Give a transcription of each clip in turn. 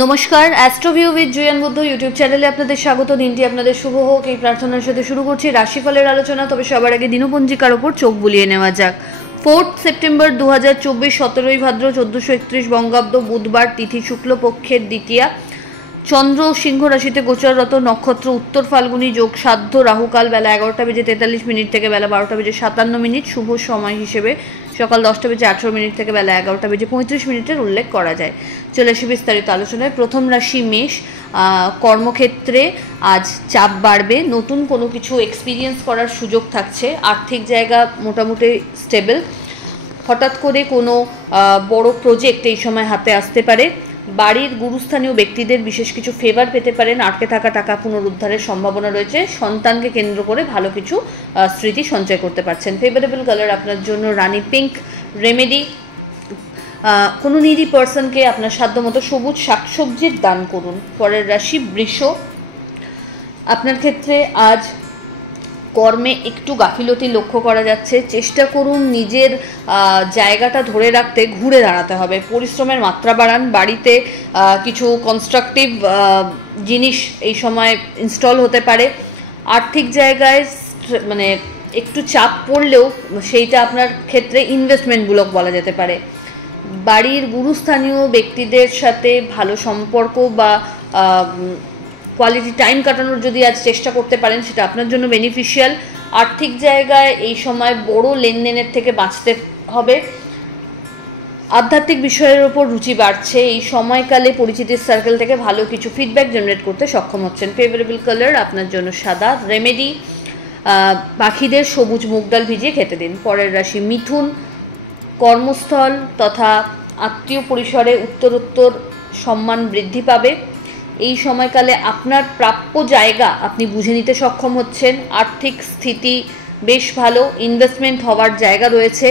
নমস্কার, অ্যাস্ট্রোভিউ with Juan Buddha YouTube চ্যানেলে আপনাদের স্বাগত। দিনটি আপনাদের শুভ হোক এই প্রার্থনার সাথে শুরু করছি রাশিফলের আলোচনা। তবে সবার আগে দিনপঞ্জিকার ওপর চোখ বুলিয়ে নেওয়া যাক। 4 সেপ্টেম্বর 2024, 17ই ভাদ্র 1431 বঙ্গাব্দ, বুধবার, তিথি শুক্লপক্ষের দ্বিতীয়া, চন্দ্র সিংহ রাশিতে গোচররত, নক্ষত্র উত্তর ফাল্গুনী, যোগ সাধ্য, রাহুকাল বেলা 11:43 থেকে বেলা 12:57, শুভ সময় হিসেবে সকাল 10:18 থেকে বেলা 11:35 উল্লেখ করা যায়। চলে আসি বিস্তারিত আলোচনায়। প্রথম রাশি মেষ। কর্মক্ষেত্রে আজ চাপ বাড়বে, নতুন কোনো কিছু এক্সপিরিয়েন্স করার সুযোগ থাকছে। আর্থিক জায়গা মোটামুটি স্টেবল। হঠাৎ করে কোনো বড় প্রজেক্ট এই সময় হাতে আসতে পারে। বাড়ির গুরুস্থানীয় ব্যক্তিদের বিশেষ কিছু ফেভার পেতে পারেন। আটকে থাকা টাকা পুনরুদ্ধারের সম্ভাবনা রয়েছে। সন্তানকে কেন্দ্র করে ভালো কিছু স্মৃতি সঞ্চয় করতে পারছেন। ফেভারেবল কালার আপনার জন্য রানি পিঙ্ক। রেমেডি, কোনো নিডি পার্সনকে আপনার সাধ্যমতো সবুজ শাকসবজির দান করুন। পরের রাশি বৃষ। আপনার ক্ষেত্রে আজ কর্মে একটু গাফিলতি লক্ষ্য করা যাচ্ছে। চেষ্টা করুন নিজের জায়গাটা ধরে রাখতে, ঘুরে দাঁড়াতে হবে। পরিশ্রমের মাত্রা বাড়ান। বাড়িতে কিছু কনস্ট্রাকটিভ জিনিস এই সময় ইনস্টল হতে পারে। আর্থিক জায়গায় মানে একটু চাপ পড়লেও সেইটা আপনার ক্ষেত্রে ইনভেস্টমেন্টমূলক বলা যেতে পারে। বাড়ির গুরুস্থানীয় ব্যক্তিদের সাথে ভালো সম্পর্ক বা কোয়ালিটি টাইম কাটানোর যদি আজ চেষ্টা করতে পারেন, সেটা আপনার জন্য বেনিফিশিয়াল। আর্থিক জায়গায় এই সময় বড় লেনদেনের থেকে বাঁচতে হবে। আধ্যাত্মিক বিষয়ের ওপর রুচি বাড়ছে। এই সময়কালে পরিচিতির সার্কেল থেকে ভালো কিছু ফিডব্যাক জেনারেট করতে সক্ষম হচ্ছেন। ফেভারেবল কালার আপনার জন্য সাদা। রেমেডি, পাখিদের সবুজ মুগ ডাল ভিজিয়ে খেতে দিন। পরের রাশি মিথুন। কর্মস্থল তথা আত্মীয় পরিসরে উত্তরোত্তর সম্মান বৃদ্ধি পাবে। এই সময়কালে আপনার প্রাপ্য জায়গা আপনি বুঝে নিতে সক্ষম হচ্ছেন। আর্থিক স্থিতি বেশ ভালো। ইনভেস্টমেন্ট হওয়ার জায়গা রয়েছে।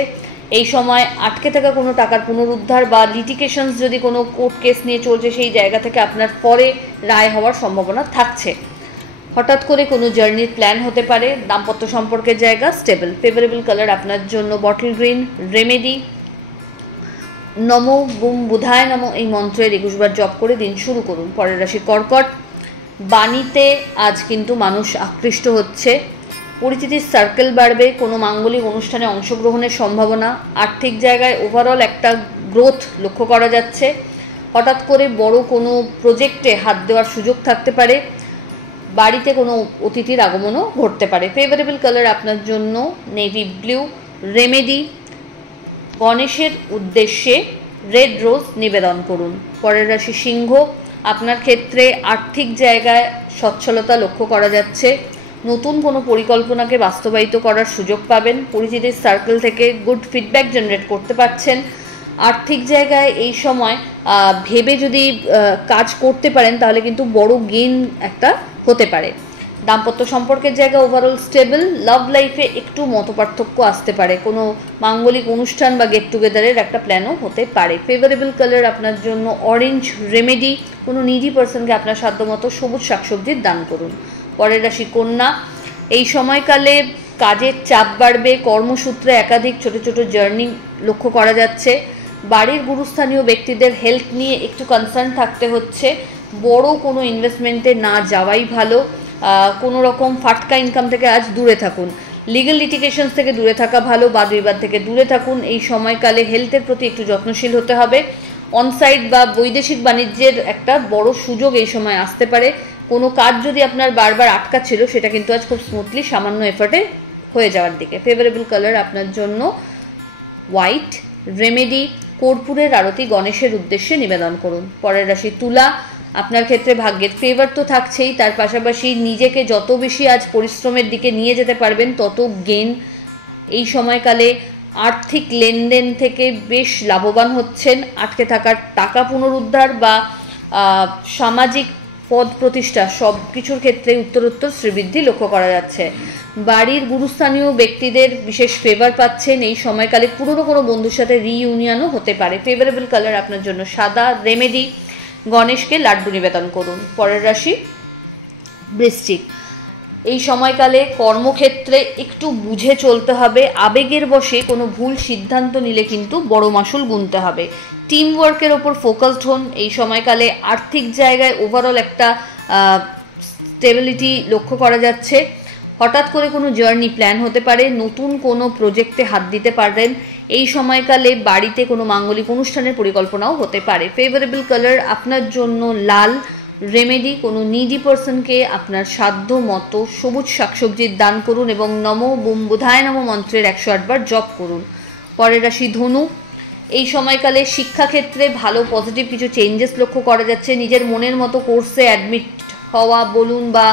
এই সময় আটকে থাকা কোনো টাকার পুনরুদ্ধার বা লিটিগেশনস যদি কোনো কোর্ট কেস নিয়ে চলছে, সেই জায়গা থেকে আপনার পরে রায় হওয়ার সম্ভাবনা থাকছে। হঠাৎ করে কোনো জার্নির প্ল্যান হতে পারে। দাম্পত্য সম্পর্কের জায়গা স্টেবল। ফেভারেবল কালার আপনার জন্য বটল গ্রিন। রেমেডি, নমো বুম বুধায় নমো এই মন্ত্রের 21 বার জপ করে দিন শুরু করুন। পরের রাশি কর্কট। বাণীতে আজ কিন্তু মানুষ আকৃষ্ট হচ্ছে। পরিচিতির সার্কেল বাড়বে। কোনো মাঙ্গলিক অনুষ্ঠানে অংশগ্রহণের সম্ভাবনা। আর্থিক জায়গায় ওভারঅল একটা গ্রোথ লক্ষ্য করা যাচ্ছে। হঠাৎ করে বড় কোনো প্রজেক্টে হাত দেওয়ার সুযোগ থাকতে পারে। বাড়িতে কোনো অতিথির আগমনও ঘটতে পারে। ফেভারেবল কালার আপনার জন্য নেভি ব্লু। রেমেডি, গণেশের উদ্দেশ্যে রেড রোজ নিবেদন করুন। পরের রাশি সিংহ। আপনার ক্ষেত্রে আর্থিক জায়গায় সচ্ছলতা লক্ষ্য করা যাচ্ছে। নতুন কোনো পরিকল্পনাকে বাস্তবায়িত করার সুযোগ পাবেন। পরিচিতির সার্কেল থেকে গুড ফিডব্যাক জেনারেট করতে পারছেন। আর্থিক জায়গায় এই সময় ভেবে যদি কাজ করতে পারেন, তাহলে কিন্তু বড় গেইন একটা হতে পারে। দাম্পত্য সম্পর্কের জায়গা ওভারঅল স্টেবল। লাভ লাইফে একটু মতপার্থক্য আসতে পারে। কোনো মাঙ্গলিক অনুষ্ঠান বা গেট টুগেদারের একটা প্ল্যানও হতে পারে। ফেভারেবল কালার আপনার জন্য অরেঞ্জ। রেমেডি, কোনো নিডি পার্সনকে আপনার সাধ্যমতো সবুজ শাকসবজির দান করুন। পরের রাশি কন্যা। এই সময়কালে কাজের চাপ বাড়বে। কর্মসূত্রে একাধিক ছোট ছোট জার্নি লক্ষ্য করা যাচ্ছে। বাড়ির গুরুস্থানীয় ব্যক্তিদের হেলথ নিয়ে একটু কনসার্ন থাকতে হচ্ছে। বড় কোনো ইনভেস্টমেন্টে না যাওয়াই ভালো। কোনো রকম ফাটকা ইনকাম থেকে আজ দূরে থাকুন। লিগ্যাল লিটিগেশনস থেকে দূরে থাকা ভালো। বাদ বিবাদ থেকে দূরে থাকুন। এই সময়কালে হেলথের প্রতি একটু যত্নশীল হতে হবে। অনসাইট বা বৈদেশিক বাণিজ্যের একটা বড় সুযোগ এই সময় আসতে পারে। কোনো কাজ যদি আপনার বারবার আটকা ছিল, সেটা কিন্তু আজ খুব স্মুথলি সামান্য এফর্টে হয়ে যাওয়ার দিকে। ফেভারেবল কালার আপনার জন্য হোয়াইট। রেমেডি, কর্পূরের আরতি গণেশের উদ্দেশ্যে নিবেদন করুন। পরের রাশি তুলা। আপনার ক্ষেত্রে ভাগ্যের ফেভার তো থাকছেই, তার পাশাপাশি নিজেকে যত বেশি আজ পরিশ্রমের দিকে নিয়ে যেতে পারবেন, তত গেইন। এই সময়কালে আর্থিক লেনদেন থেকে বেশ লাভবান হচ্ছেন। আটকে থাকার টাকা পুনরুদ্ধার বা সামাজিক পদ প্রতিষ্ঠা সব কিছুর ক্ষেত্রে উত্তরোত্তর শ্রীবৃদ্ধি লক্ষ্য করা যাচ্ছে। বাড়ির গুরুস্থানীয় ব্যক্তিদের বিশেষ ফেভার পাচ্ছেন। এই সময়কালে পুরনো কোনো বন্ধুর সাথে রিইউনিয়নও হতে পারে। ফেভারেবল কালার আপনার জন্য সাদা। রেমেডি, গণেশকে লাড্ডু নিবেদন করুন। পরের রাশি বৃশ্চিক। এই সময়কালে কর্মক্ষেত্রে একটু বুঝে চলতে হবে, আবেগের বশে কোনো ভুল সিদ্ধান্ত নিলে কিন্তু বড় মাসুল গুনতে হবে। টিম ওয়ার্কের ওপর ফোকাসড হন। এই সময়কালে আর্থিক জায়গায় ওভারঅল একটা স্টেবিলিটি লক্ষ্য করা যাচ্ছে। হঠাৎ করে কোনো জার্নি প্ল্যান হতে পারে, নতুন কোনো প্রজেক্টে হাত দিতে পারেন। এই সময়কালে বাড়িতে কোনো মাঙ্গলিক অনুষ্ঠানের পরিকল্পনাও হতে পারে। ফেভারেবল কালার আপনার জন্য লাল। রেমেডি, কোনো নিডি পার্সনকে আপনার সাধ্য মতো সবুজ শাকসবজির দান করুন এবং নমো বুম্বুধায় নমো মন্ত্রের 108 বার জপ করুন। পরের রাশি ধনু। এই সময়কালে শিক্ষাক্ষেত্রে ভালো পজিটিভ কিছু চেঞ্জেস লক্ষ্য করা যাচ্ছে। নিজের মনের মতো কোর্সে অ্যাডমিট হওয়া বলুন বা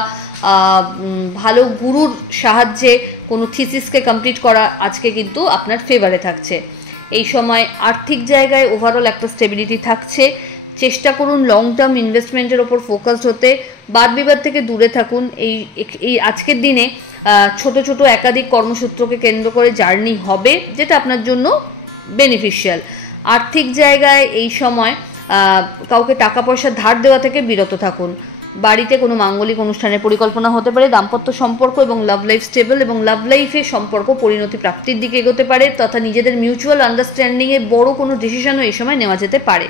ভালো গুরুর সাহায্যে কোনো থিসিসকে কমপ্লিট করা আজকে কিন্তু আপনার ফেভারে থাকছে। এই সময় আর্থিক জায়গায় ওভারঅল একটা স্টেবিলিটি থাকছে। চেষ্টা করুন লং টার্ম ইনভেস্টমেন্টের ওপর ফোকাসড হতে। বাদ বিবাদ থেকে দূরে থাকুন। এই আজকের দিনে ছোট ছোট একাধিক কর্মসূত্রকে কেন্দ্র করে জার্নি হবে, যেটা আপনার জন্য বেনিফিশিয়াল। আর্থিক জায়গায় এই সময় কাউকে টাকা পয়সা ধার দেওয়া থেকে বিরত থাকুন। বাড়িতে কোনো মাঙ্গলিক অনুষ্ঠানের পরিকল্পনা হতে পারে। দাম্পত্য সম্পর্ক এবং লাভ লাইফ স্টেবল এবং লাভ লাইফে সম্পর্ক পরিণতি প্রাপ্তির দিকে এগোতে পারে, তথা নিজেদের মিউচুয়াল আন্ডারস্ট্যান্ডিংয়ে বড় কোনো ডিসিশনও এই সময় নেওয়া যেতে পারে।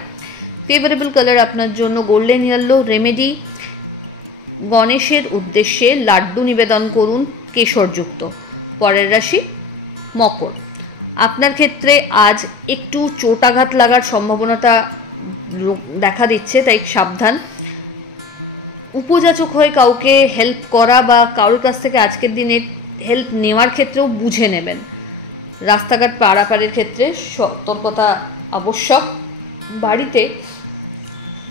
ফেভারেবল কালার আপনার জন্য গোল্ডেন ইয়েলো। রেমেডি, গণেশের উদ্দেশ্যে লাড্ডু নিবেদন করুন কেশরযুক্ত। পরের রাশি মকর। আপনার ক্ষেত্রে আজ একটু চোটাঘাত লাগার সম্ভাবনাটা দেখা দিচ্ছে, তাই সাবধান। উপযাচক হয়ে কাউকে হেল্প করা বা কারোর কাছ থেকে আজকের দিনে হেল্প নেওয়ার ক্ষেত্রেও বুঝে নেবেন। রাস্তাঘাট পারাপারের ক্ষেত্রে সতর্কতা আবশ্যক। বাড়িতে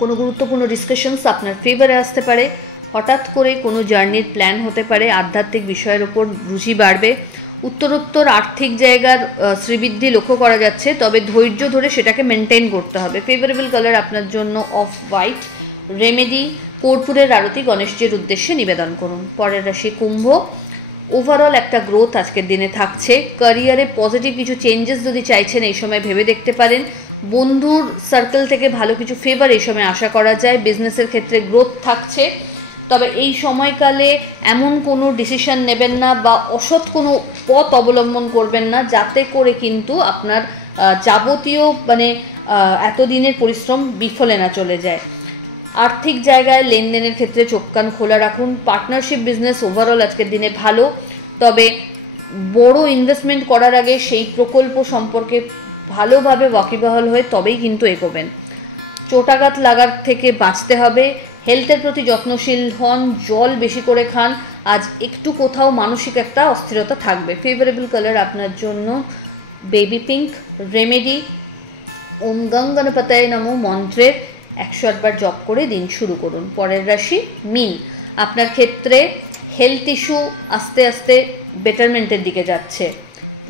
কোনো গুরুত্বপূর্ণ ডিসকাশনস আপনার ফেভারে আসতে পারে। হঠাৎ করে কোনো জার্নির প্ল্যান হতে পারে। আধ্যাত্মিক বিষয়ের ওপর রুচি বাড়বে। উত্তরোত্তর আর্থিক জায়গার শ্রীবৃদ্ধি লক্ষ্য করা যাচ্ছে, তবে ধৈর্য ধরে সেটাকে মেনটেন করতে হবে। ফেভারেবল কালার আপনার জন্য অফ হোয়াইট। রেমেডি, কর্পূরের আরতি গণেশজির উদ্দেশ্যে নিবেদন করুন। পরের রাশি কুম্ভ। ওভারঅল একটা গ্রোথ আজকের দিনে থাকছে। ক্যারিয়ারে পজিটিভ কিছু চেঞ্জেস যদি চাইছেন এই সময় ভেবে দেখতে পারেন। বন্ধুর সার্কেল থেকে ভালো কিছু ফেভার এই সময় আশা করা যায়। বিজনেসের ক্ষেত্রে গ্রোথ থাকছে, তবে এই সময়কালে এমন কোনো ডিসিশন নেবেন না বা অসৎ কোনো পথ অবলম্বন করবেন না, যাতে করে কিন্তু আপনার যাবতীয় এতদিনের পরিশ্রম বিফলে না চলে যায়। আর্থিক জায়গায় লেনদেনের ক্ষেত্রে চোখ কান খোলা রাখুন। পার্টনারশিপ বিজনেস ওভারঅল আজকের দিনে ভালো, তবে বড় ইনভেস্টমেন্ট করার আগে সেই প্রকল্প সম্পর্কে ভালোভাবে ওয়াকিবহাল হয়ে তবেই কিন্তু এগোবেন। চোটাঘাত লাগার থেকে বাঁচতে হবে। হেলথের প্রতি যত্নশীল হন, জল বেশি করে খান। আজ একটু কোথাও মানসিক একটা অস্থিরতা থাকবে। ফেভারেবল কালার আপনার জন্য বেবি পিঙ্ক। রেমেডি, ওম গং গণপতায় নমো মন্ত্রের 108 বার জপ করে দিন শুরু করুন। পরের রাশি মীন। আপনার ক্ষেত্রে হেলথ ইস্যু আস্তে আস্তে বেটারমেন্টের দিকে যাচ্ছে।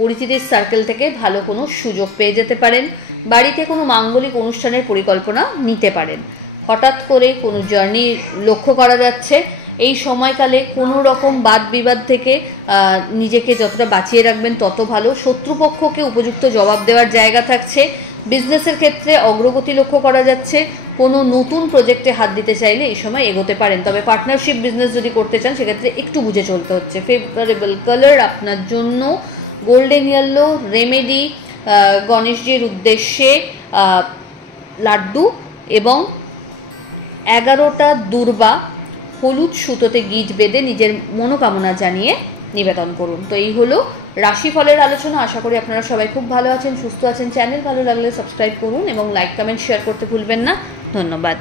পরিচিতির সার্কেল থেকে ভালো কোনো সুযোগ পেয়ে যেতে পারেন। বাড়িতে কোনো মাঙ্গলিক অনুষ্ঠানের পরিকল্পনা নিতে পারেন। হঠাৎ করে কোনো জার্নি লক্ষ্য করা যাচ্ছে। এই সময়কালে কোনো রকম বাদ বিবাদ থেকে নিজেকে যতটা বাঁচিয়ে রাখবেন তত ভালো। শত্রুপক্ষকে উপযুক্ত জবাব দেওয়ার জায়গা থাকছে। বিজনেসের ক্ষেত্রে অগ্রগতি লক্ষ্য করা যাচ্ছে। কোনো নতুন প্রজেক্টে হাত দিতে চাইলে এই সময় এগোতে পারেন, তবে পার্টনারশিপ বিজনেস যদি করতে চান সেক্ষেত্রে একটু বুঝে চলতে হচ্ছে। ফেভারেবল কালার আপনার জন্য গোল্ডেন ইয়েলো। রেমেডি, গণেশজির উদ্দেশ্যে লাড্ডু এবং 11টা দূর্বা হলুদ সুতোতে গিট বেঁধে নিজের মনোকামনা জানিয়ে নিবেদন করুন। তো এই হলো রাশিফলের আলোচনা। আশা করি আপনারা সবাই খুব ভালো আছেন, সুস্থ আছেন। চ্যানেল ভালো লাগলে সাবস্ক্রাইব করুন এবং লাইক কমেন্ট শেয়ার করতে ভুলবেন না। ধন্যবাদ।